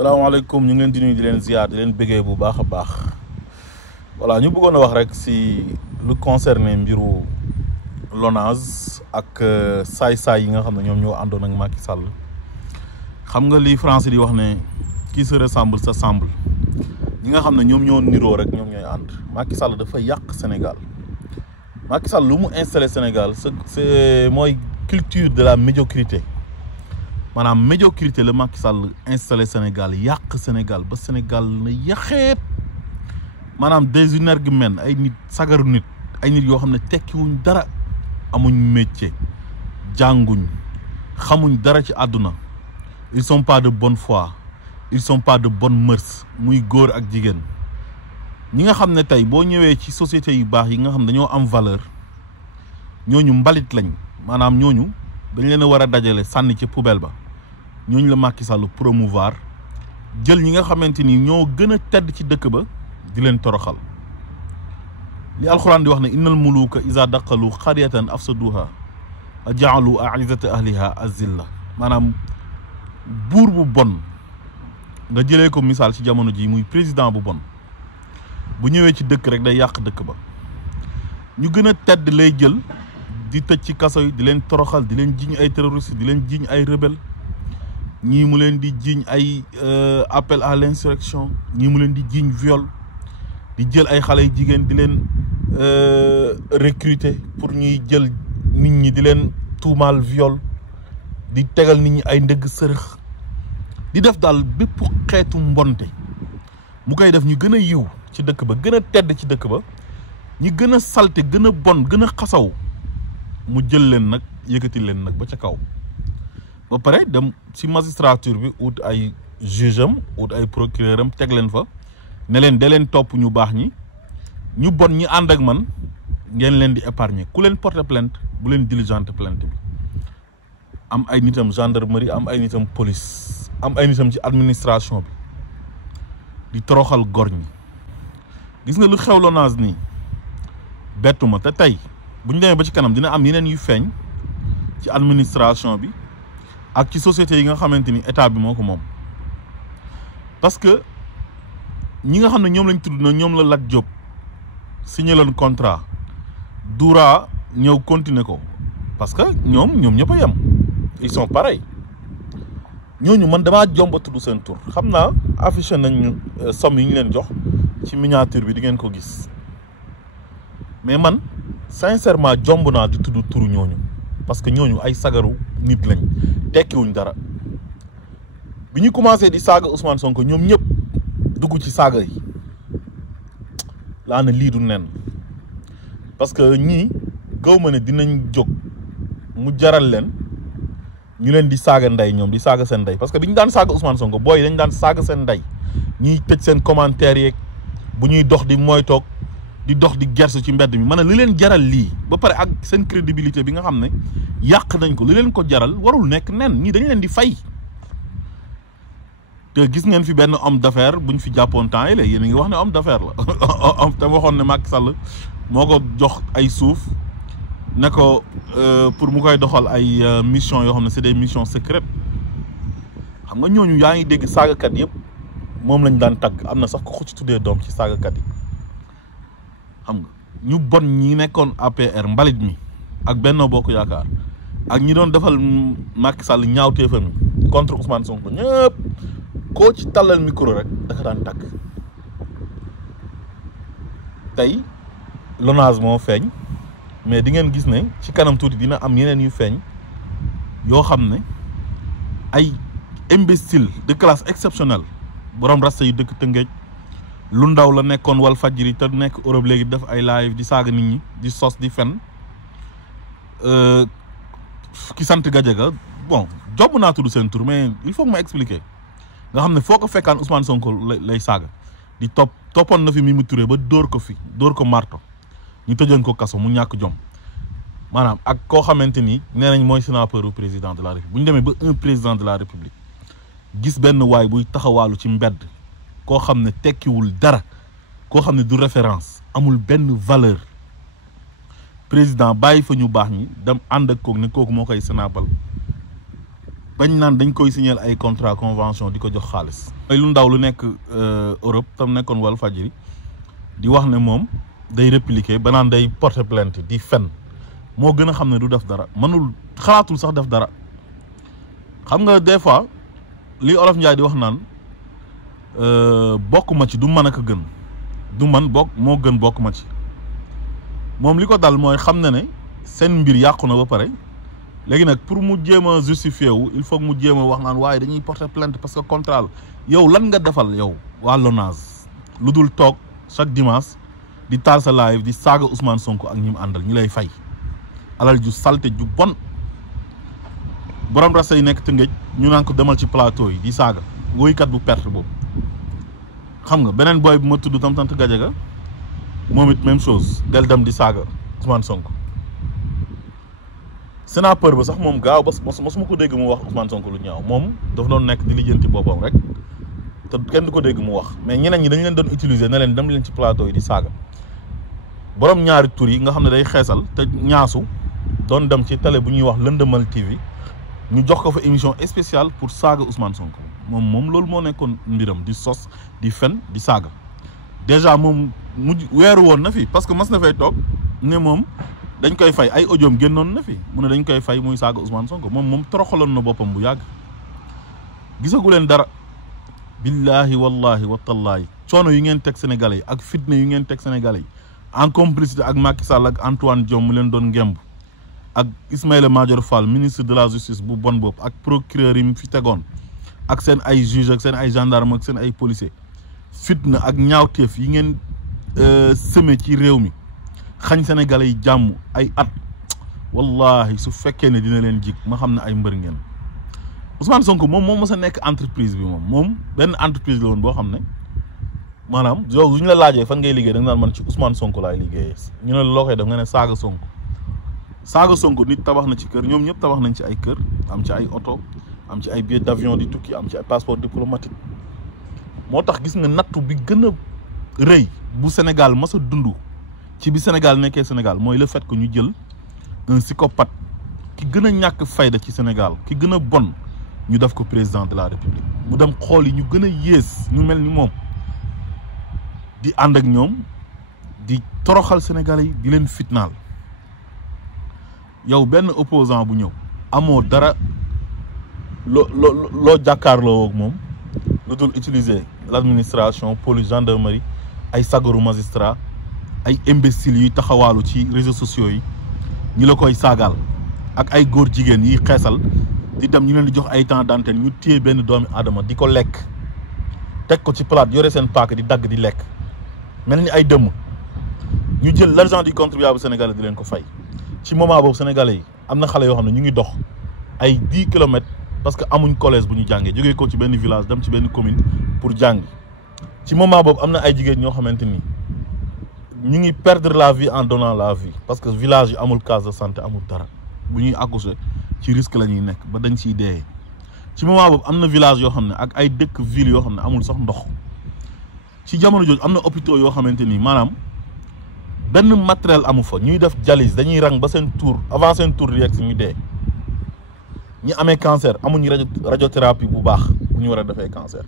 salaamaaleykum ñu ngi leen di nuyu di leen ziar di leen bëggee bu baax a baax voilà ñu bëggoon a wax rek si lu concerné mbiru Lonase ak saay-saay yi nga xam ne ñoom ñoo àndoon ak Macky Sall xam nga li français di wax ne qui se ressemble s'assemble ñi nga xam ne ñoom ñoo niroo rek ñoom ñooy ànd Macky Sall dafa yàq Sénégal Macky Sall lu mu installé Sénégal c'est mooy culture de la médiocrité maanaam médiocrité la Macky Sall installé Sénégal yàq Sénégal ba Sénégal na yaxeet maanaam des énergumènes ay nit sagaru nit ay nit yoo xam ne tekkiwuñ dara amuñ métier jànguñ xamuñ dara ci àdduna ils sont pas de bonne foi ils sont pas de bonne mœurs muy góor ak jigéen ñi nga xam ne tey boo ñëwee ci société yu baax yi nga xam ne dañoo am valeur ñooñu mbalit lañ maanaam ñooñu dañ leen a war a dajale sànni ci poubelle ba ñooñu la Macky Sall promouvoir jël ñi nga xamante ni ñoo gën a tedd ci dëkk ba di leen toroxal li alxuraan di wax ne innal muluka iza daqalu qaryatan afsaduha a jaalu aizata ahliha azilla maanaam buur bu bon nga jëlee ko misaal ci jamono ji muy président bu bon bu ñëwee ci dëkk rek day yàq dëkk ba ñu gën a tedd lay jël di tëj ci kaso yi di leen toroxal di leen jiiñ ay terroristes di leen jiiñ ay rebelle ñii mu leen di jiiñ ay appel à l'insurrection ñii mu leen di jiiñ viol di jël ay xale yu jigéen di leen recruter pour ñuy jël nit ñi di leen tuumaal viol di tegal nit ñi ay ndëgg sërëx di def daal bépp xeetu mbonte mu koy def ñu gën a yiw ci dëkk ba gën a tedd ci dëkk ba ñi gën a salte gën a bon gën a xasaw mu jël leen nag yëkkati leen nag ba ca kaw ba pare dem ci magistrature bi ut ay juge am ut ay procureur am teg leen fa ne leen da leen topp ñu baax ñi ñu bon ñi ànd ak man ngeen leen di épargner ku leen porter plainte bu leen diligenter plainte bi am ay nitam gendarmerie am ay nitam police am ay nitam ci administration bi di toroxal gor ñi gis nga lu xew Lonase nii bettuma te tey bu ñu demee ba ci kanam dina am yeneen yu feeñ ci administration bi ak ci société yi nga xamante ni état bi moo ko moom parce que ñi nga xam ne ñoom lañ tudd na ñoom la Lat Diop signé loon contrat Doura ñëw continuer ko parce que ñoom ñëpp a yem ils sont pareils ñooñu man damaa jomba tudd seen tur xam naa affiché nañ somme yi ñu leen jox ci miniature bi di ngeen ko gis mais man sincèrement jomb naa di tudd turu ñooñu parce que ñooñu ay sagaru nit lañ tekkiwuñ dara bi ñu commencé di saaga Ousmane Sonko ñoom ñëpp dugg ci saaga yi laa ne lii du nen parce que ñii gaw ma ne dinañ jóg mu jaral leen ñu leen di saaga ndey ñoom di saaga seen ndey parce que bi ñu daan saaga Ousmane Sonko booy dañ daan saaga seen ndey ñuy tëj seen commentaire yeeg bu ñuy dox di mooy toog di dox di gersu ci mbedd mi ma ne li leen jaral lii ba pare ak seen crédibilité bi nga xam ne yàq nañ ko li leen ko jaral warul nekk nen ñii dañ leen di fay te gis ngeen fi benn homme d'affaires bu ñu fi jàppoon temps yi léegi yéen a ngi wax ne homme d'affaires la te waxoon ne Macky Sall moo ko jox ay suuf ne ko pour mu koy doxal ay mission yoo xam ne c'est des missions secrètes xam nga ñooñu yaa ngi dégg saagakat yëpp moom lañ daan tagg am na sax ko ci tuddee doom ci saagakat yi xam nga ñu bon ñi nekkoon APR mbalit mi ak Benno Bokk Yaakaar ak ñi doon defal Macky Sall ñaawteefam mi contre Ousmane Sonko ñëpp koo ci tàllal micro rek daka daan tagg tey Lonase moo feeñ mais di ngeen gis ne ci kanam tuuti dina am yeneen yu feeñ yoo xam ne ay imbécile de classe exceptionnelle borom rasta yu dëkk Tëngéej lu ndaw la nekkoon wal fajiri te nekk Europe léegi def ay live di saaga nit ñi di sos di fen ki sant Gadiaga bon jobb naa tudd seen tur mais il faut que ma expliquer nga xam ne foo ko fekkaan Ousmane Sonko lay saaga di toppoon na fi Mimi Touré ba dóor ko marto ñu tëjoon ko kaso mu ñàkk jom maanaam ak koo xamante ni nee nañ mooy sénateur u président de la république bu ñu demee ba un président de la république gis benn waay buy taxawaalu ci mbedd koo xam ne tekkiwul dara koo xam ne du référence amul benn valeur président bàyyi fa ñu baax ñi dem ànd ak kooku ne kooku moo koy sénabal bañ naan dañ koy signer ay contrat convention di ko jox xaalis. mooy lu ndaw lu nekk Europe tam nekkoon Walfadjri di wax ne moom day répliquer ba naan day porter plainte di fen moo gën a xam ne du def dara mënul xalaatul sax def dara xam nga des fois li Olof Njaay di wax naan bokk ma ci du mën a ko gën du man bokk moo gën bokk ma ci moom li ko dal mooy xam na ne seen mbir yàqu na ba pare léegi nag pour mu jéem a justifier wu il faut mu jéem a wax naan waaye dañuy porter plainte parce que contrat yow lan nga defal yow waa LONASE lu dul toog chaque dimanche di taal sa live di saaga Ousmane Sonko ak ñi mu àndal ñu lay fay alal ju salte ju bon borom rasta yi nekk Tëngéej ñu naan ko demal ci plateau yi di saaga woykat bu perte boobu xam nga beneen booy bu ma tudd tam tant Gajaga moom it même chose del dem di saaga Ousmane Sonko sénateur ba sax moom gaaw ba mosuma ko dégg mu wax Ousmane Sonko lu ñaaw moom dafa doon nekk di lijjanti boppam rek te kenn du ko dégg mu wax mais ñeneen ñi dañ leen doon utiliser ne leen dem leen ci plateau yi di saaga borom ñaari tur yi nga xam ne day xeesal te ñaasu doon dem ci télé bu ñuy wax Lëndëmal TV ñu jox ko fa émission spéciale pour saaga Ousmane Sonko moom loolu moo nekkoon mbiram di sos di fen di saaga déjà moom mujj weeru woon na fi parce que mas na fay toog ne moom dañ koy fay ay audioom génnoon na fi mu ne dañ koy fay muy saaga Ousmane Sonko moom toroxaloon na boppam bu yàgg gisagu leen dara billahi wallahi watallaahi coono yu ngeen teg sénégalais yi ak fitna yu ngeen teg sénégalais yi en complicité ak Macky Sall ak Antoine Diome mu leen doon ngemb ak Ismaïla Madior Fall ministre de la justice bu bon bopp ak procureur yi mu fi tegoon ak seen ay juge ak seen ay gendarme ak seen ay policier fitna ak ñaawteef yi ngeen semé ci réew mi xañ sénégalais yi jàmm ay at wallahi su fekkee ne dina leen jig ma xam ne ay mbër ngeen Ousmane Sonko moom mos a nekk entreprise bi moom benn entreprise la woon boo xam ne maanaam yow su ñu la laajee fan ngay liggéey da nga naan man ci Ousmane Sonko laay liggéeyee ñu ne loo koy def nga ne saaga Sonko nit tabax na ci kër ñoom ñëpp tabax nañ ci ay kër am ci ay oto am ci ay billets d'avion di tukki am ci ay passeport diplomatique moo tax gis nga nattu bi gën a rëy bu Sénégal mas a dund ci bi Sénégal nekkee Sénégal mooy le fait que ñu jël un psychopathe ki gën a ñàkk fayda ci Sénégal ki gën a bon ñu def ko président de la République mu dem xool yi ñu gën a yées ñu mel ni moom di ànd ak ñoom di toroxal Sénégalais yi di leen fitnaal yow benn opposant bu ñëw amoo dara loo jàkkaarloo ak moom lu dul utiliser l'administration police gendarmerie ay sagaru magistrat ay imbéciles yuy taxawaalu ci réseaux sociaux yi ñi la koy saagaal ak ay góor jigéen yi xeesal di dem ñu leen di jox ay temps d'antenne ñu téye benn doomi aadama di ko lekk teg ko ci plate yore seen paak di dagg di lekk mel ni ay dëmm ñu jël l'argent du contribuable sénégalais di leen ko fay ci moment boobu sénégalais yi am na xale yoo xam ne ñu ngi dox ay 10 kilomètres parce que amuñ collège bu ñu jàngee jógee ko ci benn village dem ci benn commune pour jàng ci moment boobu am na ay jigéen ñoo xamante ni ñu ngi perdre la vie en donnant la vie parce que village yi amul case de santé amul dara bu ñuy accoucher ci risque la ñuy nekk ba dañ ciy dee ci moment boobu am na village yoo xam ne ak ay dëkk ville yoo xam ne amul sax ndox ci jamono jooju am na hôpitaux yoo xamante ni maanaam benn matériel amu fa ñuy def dialyse dañuy rang ba seen tour avant seen tour di yegg si ñu dee ñi amee cancer amuñu radiothérapie bu baax bu ñu war a defee cancer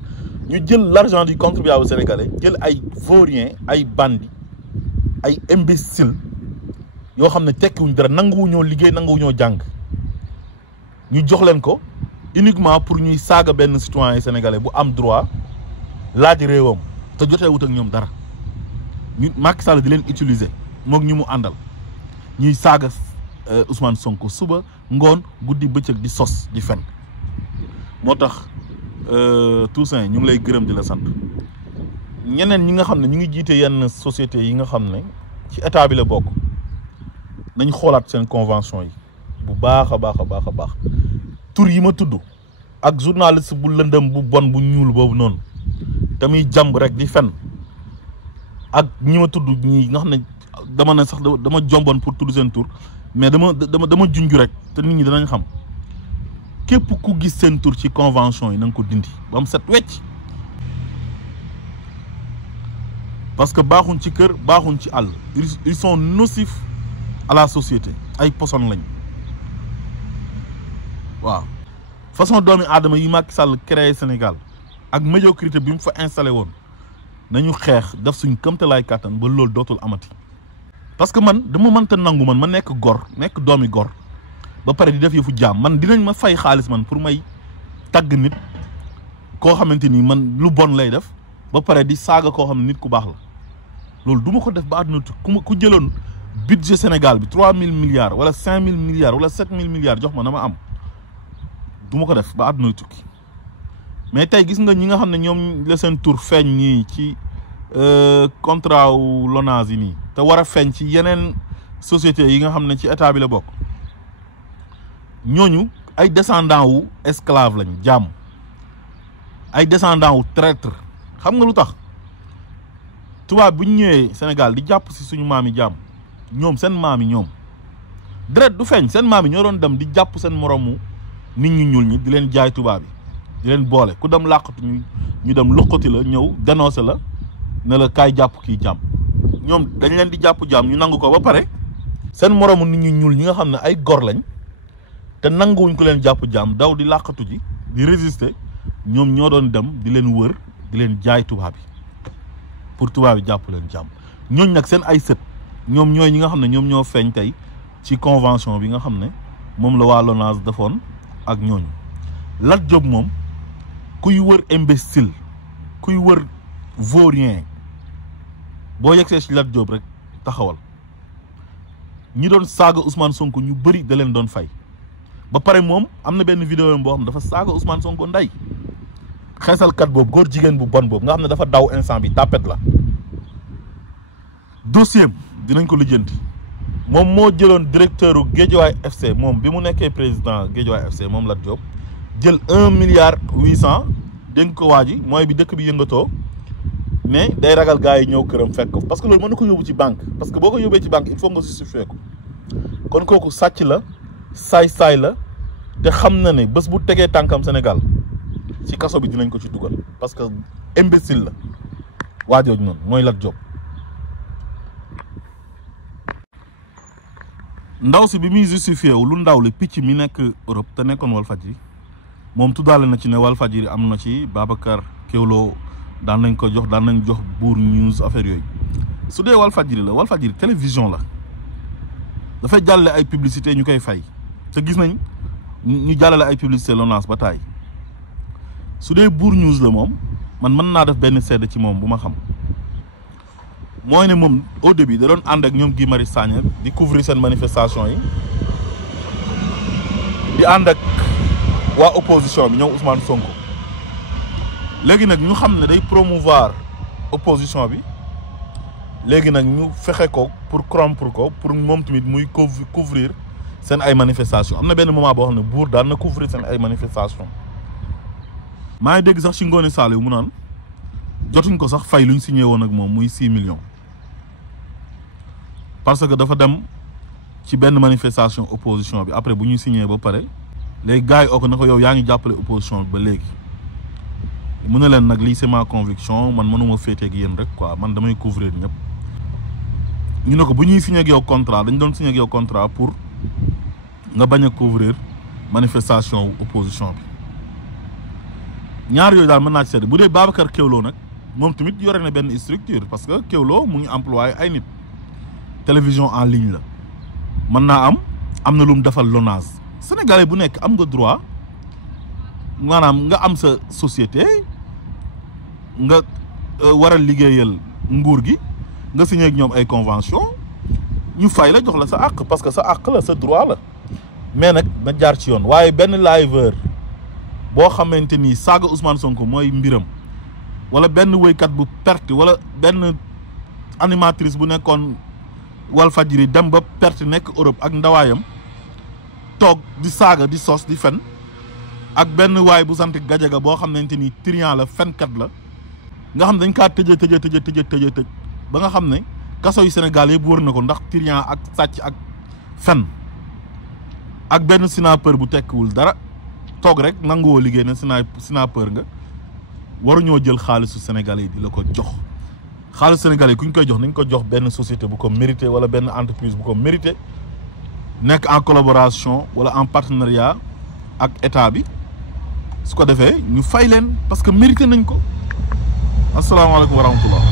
ñu jël l'argent du contribuable sénégalais jël ay vauriens ay bandits ay imbéciles yoo xam ne tekkiwuñ dara nanguwuñoo liggéey nanguwuñoo jàng ñu jox leen ko uniquement pour ñuy saaga benn citoyen sénégalais bu am droit laaj réewam te jotee wut ak ñoom dara ñu Macky Sall di leen utiliser moog ñu mu àndal ñuy saaga Ousmane Sonko suba ngoon guddi bëccëg di sos di fen moo tax Toussaint ñu ngi lay gërëm di la sant ñeneen ñi nga xam ne ñu ngi jiite yenn société yi nga xam ne ci état bi la bokk nañ xoolaat seen convention yi bu baax a baax a baax a baax tur yi ma tudd ak journaliste bu lëndëm bu bon bu ñuul boobu noonu tamit jàmb rek di fen ak ñi ma tudd ñii nga xam ne dama ne sax dama jomboon pour tudd seen tur mais dama junj rek te nit ñi danañ xam képp ku gis seen tur ci convention yi na nga ko dindi ba mu set wecc parce que baaxuñ ci kër baaxuñ ci àll ils sont nocifs à la société ay poson lañ waaw façon doomi aadama yi Macky Sall créé Sénégal ak médiocrité bi mu fa installé woon nañu xeex def suñ këmtalaay kàttan ba loolu dootul amati. parce que man dama mënta nangu man ma nekk gor nekk doomi gor ba pare di def yëfu jaam man dinañ ma fay xaalis man pour may tagg nit koo xamante ni man lu bon lay def ba pare di saaga koo xam ne nit ku baax la loolu du ma ko def ba àdduna tukki ku jëloon budget Sénégal bi 3000 milliards wala 5000 milliards wala 7000 milliards jox ma na ma am du ma ko def ba àdduna tukki. mais tey gis nga ñi nga xam ne ñoom la seen tur feeñ nii ci contrat wu LONASE yi nii te war a feeñ ci yeneen société yi nga xam ne ci état bi la bokk ñooñu ay descendant wu esclave lañ jaam ay descendant wu traître. xam nga lu tax tubaab bu ñu ñëwee Sénégal di jàpp si suñu maam yi jaam ñoom seen maam yi ñoom deret du feeñ seen maam yi ñoo doon dem di jàpp seen moromu nit ñu ñuul ñi di leen jaay tubaab yi di leen boole ku dem làqatu ñu dem luqati la ñëw dénoncé la ne la kaay jàpp kii jaam ñoom dañ leen di jàpp jaam ñu nangu ko ba pare seen moromu nit ñu ñuul ñi nga xam ne ay gor lañ te nanguwuñ ko leen jàpp jaam daw di làqatu ji di résister ñoom ñoo doon dem di leen wër di leen jaay tubaab yi pour tubaab yi jàpp leen jàmm ñooñ nag seen ay sët ñoom ñooy ñi nga xam ne ñoom ñoo feeñ tey ci convention bi nga xam ne moom la waa LONASE defoon ak ñooñu. Lat Diop moom kuy wër imbécile kuy wër vaurien boo yegsee ci Lat Diop rek taxawal ñi doon saaga Ousmane Sonko ñu bëri da leen doon fay ba pare moom am na benn vidéo boo xam ne dafa saaga Ousmane Sonko ndey xeesalkat boobu góor jigéen bu bon boobu nga xam ne dafa daw instant bi tapet la dossier dinañ ko lijjanti moom moo jëloon directeur u Guédiawaye FC moom bi mu nekkee président Guédiawaye FC moom Lat Diop jël 1 milliard 800 dénk ko waa ji mooy bi dëkk bi yëngatoo mais day ragal gars yi ñëw këram fekk ko parce que loolu mën na ko yóbbu ci banque parce que boo ko yóbbee ci banque il faut nga justifier ko kon kooku sàcc la saay-saay la te xam na ne bés bu tegee tànkam Sénégal ci kaso bi dinañ ko ci dugal parce que imbécile la waa jooju noonu mooy Lat Diop. ndaw si bi muy justifié wu lu ndaw li picc mi nekk Europe te nekkoon Walfadjri moom tuddaale na ci ne Walfadjri am na ci Babacar Kewlo daan nañ ko jox daan nañ jox Bour News affaire yooyu su dee Walfadjri la Walfadjri télévision la dafay jàllale ay publicité ñu koy fay te gis nañ ñu jàllale ay publicité LONASE ba taay su dee Bour News la moom man mën naa def benn seede ci moom bu ma xam mooy ne moom au début da doon ànd ak ñoom Guy Marius Sagna di couvrir seen manifestation yi di ànd ak waa opposition bi ñoom Ousmane Sonko léegi nag ñu xam ne day promouvoir opposition bi léegi nag ñu fexe ko pour corrompre ko pour moom tamit muy couvrir seen ay manifestation am na benn moment boo xam ne buur daan na couvrir seen ay manifestation maa ngi dégg sax ci Ngoné Saliou mu naan jotuñ ko sax fay luñ signé woon ak moom muy 6 millions parce que dafa dem ci benn manifestation opposition bi après bu ñuy signé ba pare léegi gars yi oo ko na ko yow yaa ngi jàppale opposition bi ba léegi mu ne leen nag lii c'est ma conviction man mënuma féetee ak yéen rek quoi man damay couvrir ñëpp ñu ne ko bu ñuy signé ak yow contrat dañ doon signé ak yow contrat pour nga bañ a couvrir manifestation opposition bi ñaar yooyu daal mën naa ci seede bu dee Babacar Kewlo nag moom tamit yore na benn structure parce que Kewlo mu ngi employé ay nit télévision en ligne la mën naa am na lu mu defal LONASE sénégalais bu nekk am nga droit maanaam nga am sa société nga war a liggéeyal nguur gi nga signé ak ñoom ay convention ñu fay la jox la sa àq parce que sa àq la sa droit la mais nag na jaar ci yoon waaye benn liveur boo xamante ni saaga Ousmane Sonko mooy mbiram wala benn woykat bu perte wala benn animatrice bu nekkoon Walfadjri dem ba perte nekk Europe ak ndawaayam toog di saaga di sos di fen ak benn waay bu sant Gajaga boo xamante ni trian la fenkat la nga xam dañ kaa tëj ba nga xam ne kaso yu Sénégal yëpp wër na ko ndax trian ak sàcc ak fen ak benn sniper bu tekkiwul dara toog rek nanguwoo liggéey na sniper nga waruñoo jël xaalisu Sénégalais yi di la ko jox xaalisu Sénégalais yi ku ñu koy jox nañ ko jox benn société bu ko mérité wala benn entreprise bu ko mérité nekk en collaboration wala en partenariat ak état bi su ko defee ñu fay leen parce que mérité nañ ko asalaamaaleykum wa rahmatullah